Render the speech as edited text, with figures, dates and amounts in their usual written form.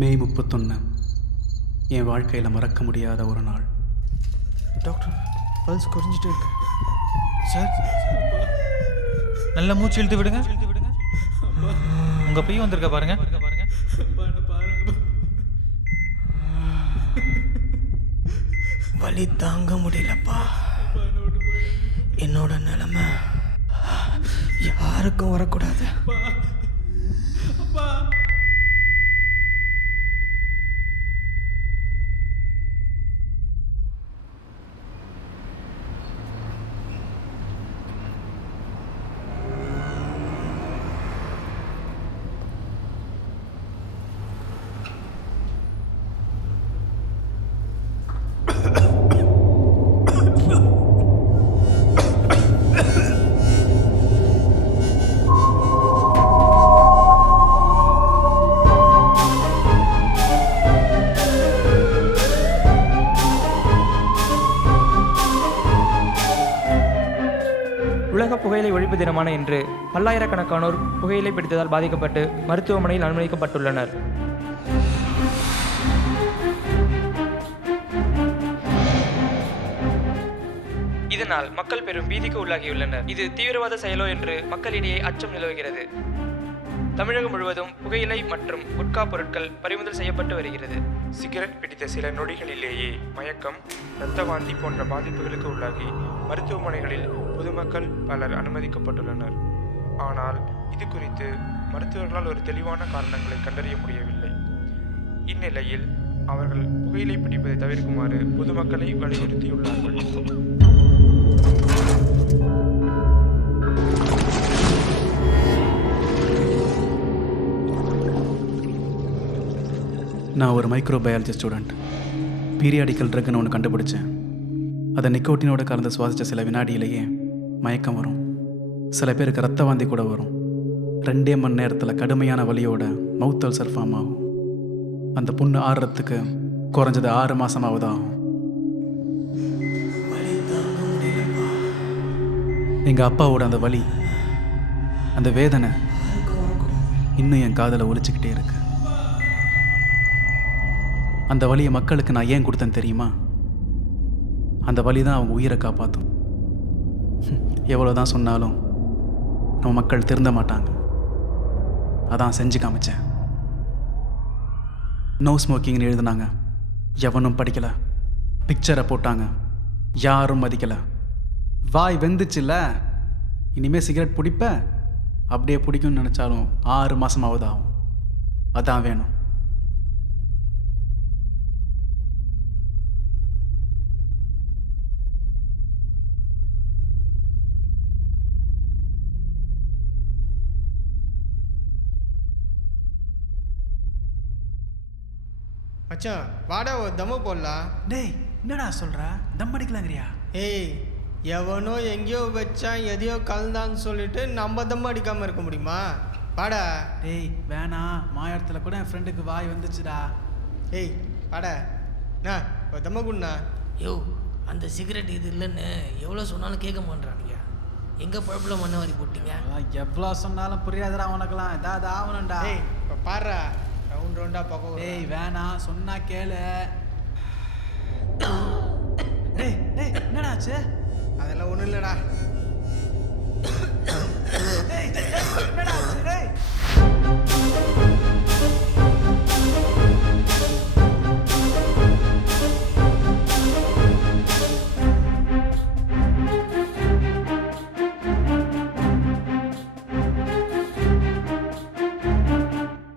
மே 31 என் வாழ்க்கையில் மறக்க முடியாத ஒரு நாள். டாக்டர், பல்ஸ் குறைஞ்சிட்டே இருக்கு சார். நல்லா மூச்சு இழுத்து விடுங்க. உங்க பையன் வந்திருக்க பாருங்க. வலி தாங்க முடியலப்பா. என்னோட நிலைமை யாருக்கும் வரக்கூடாது. உலக புகையிலை ஒழிப்பு தினமான இன்று பல்லாயிரக்கணக்கானோர் புகையிலை பிடித்ததால் பாதிக்கப்பட்டு மருத்துவமனையில் அனுமதிக்கப்பட்டுள்ளனர். இதனால் மக்கள் பெரும் பீதிக்கு உள்ளாகியுள்ளனர். இது தீவிரவாத செயலோ என்று மக்களிடையே அச்சம் நிலவுகிறது. தமிழகம் முழுவதும் புகையிலை மற்றும் குட்கா பொருட்கள் பறிமுதல் செய்யப்பட்டு வருகிறது. சிகரெட் பிடித்த சில நொடிகளிலேயே மயக்கம், இரத்த வாந்தி போன்ற பாதிப்புகளுக்கு உள்ளாகி மருத்துவமனைகளில் பொதுமக்கள் பலர் அனுமதிக்கப்பட்டுள்ளனர். ஆனால் இது குறித்து மருத்துவர்களால் ஒரு தெளிவான காரணங்களை கண்டறிய முடியவில்லை. இந்நிலையில் அவர்கள் புகையிலை பிடிப்பதை தவிர்க்குமாறு பொதுமக்களை வலியுறுத்தியுள்ளார்கள். நான் ஒரு மைக்ரோபயாலஜி ஸ்டூடெண்ட். பீரியாடிக்கல் ட்ரக்னு ஒன்று கண்டுபிடிச்சேன். அதை நிக்கோட்டினோட கலந்து சுவாசித்த சில வினாடியிலேயே மயக்கம் வரும். சில பேருக்கு ரத்த வாந்தி கூட வரும். 2 மணி நேரத்தில் கடுமையான வலியோட மவுத் அல்சர் ஃபார்ம் ஆகும். அந்த புண்ணு ஆறுறதுக்கு குறைஞ்சது 6 மாதமாவது ஆகும். எங்கள் அப்பாவோட அந்த வலி, அந்த வேதனை இன்னும் என் காதில் ஒலிச்சுக்கிட்டே இருக்கு. அந்த வலியை மக்களுக்கு நான் ஏன் கொடுத்தேன்னு தெரியுமா? அந்த வலி தான் அவங்க உயிரை காப்பாற்றும். எவ்வளோ தான் சொன்னாலும் நம்ம மக்கள் திருந்த மாட்டாங்க. அதான் செஞ்சு காமிச்சேன். நோ ஸ்மோக்கிங்னு எழுதுனாங்க, எவனும் படிக்கலை. பிக்சரை போட்டாங்க, யாரும் மதிக்கலை. வாய் வெந்துச்சுல்ல, இனிமேல் சிகரெட் பிடிப்ப, அப்படியே பிடிக்கும்னு நினச்சாலும் 6 மாதமாவது ஆகும். அதான் வேணும். மச்சான், வாடா ஒரு தம்மு போடலாம். டேய், என்னடா சொல்ற? தம் அடிக்கலாங்கிறியா? ஏய், எவனோ எங்கேயோ வச்சான் எதையோ கலந்தான்னு சொல்லிட்டு நம்ம தம் அடிக்காமல் இருக்க முடியுமா? வாடா. டேய் வேணாம், மாயத்தில் கூட என் ஃப்ரெண்டுக்கு வாய் வந்துச்சுடா. ஏய் வாடா, நான் ஒரு தம்ம குண்ணா. யோ, அந்த சிகரெட் இது இல்லைன்னு எவ்வளோ சொன்னாலும் கேட்க மாட்டானுங்க. எங்கே பழப்பில் மண்ணை வாரி போட்டீங்க? எவ்வளோ சொன்னாலும் புரியாதுடா உனக்கெல்லாம். ஏதாவது ஆகணும்டா. ஏய் இப்போ பாடுறா, ரவுண்ட் ரவுண்டாக பக்கம். டேய் வேணாம், சொன்னா கேளு. டேய் டேய் என்னடா ஆச்சு? அதெல்லாம் ஒன்றும் இல்லைடா. என்னடா ஆச்சு?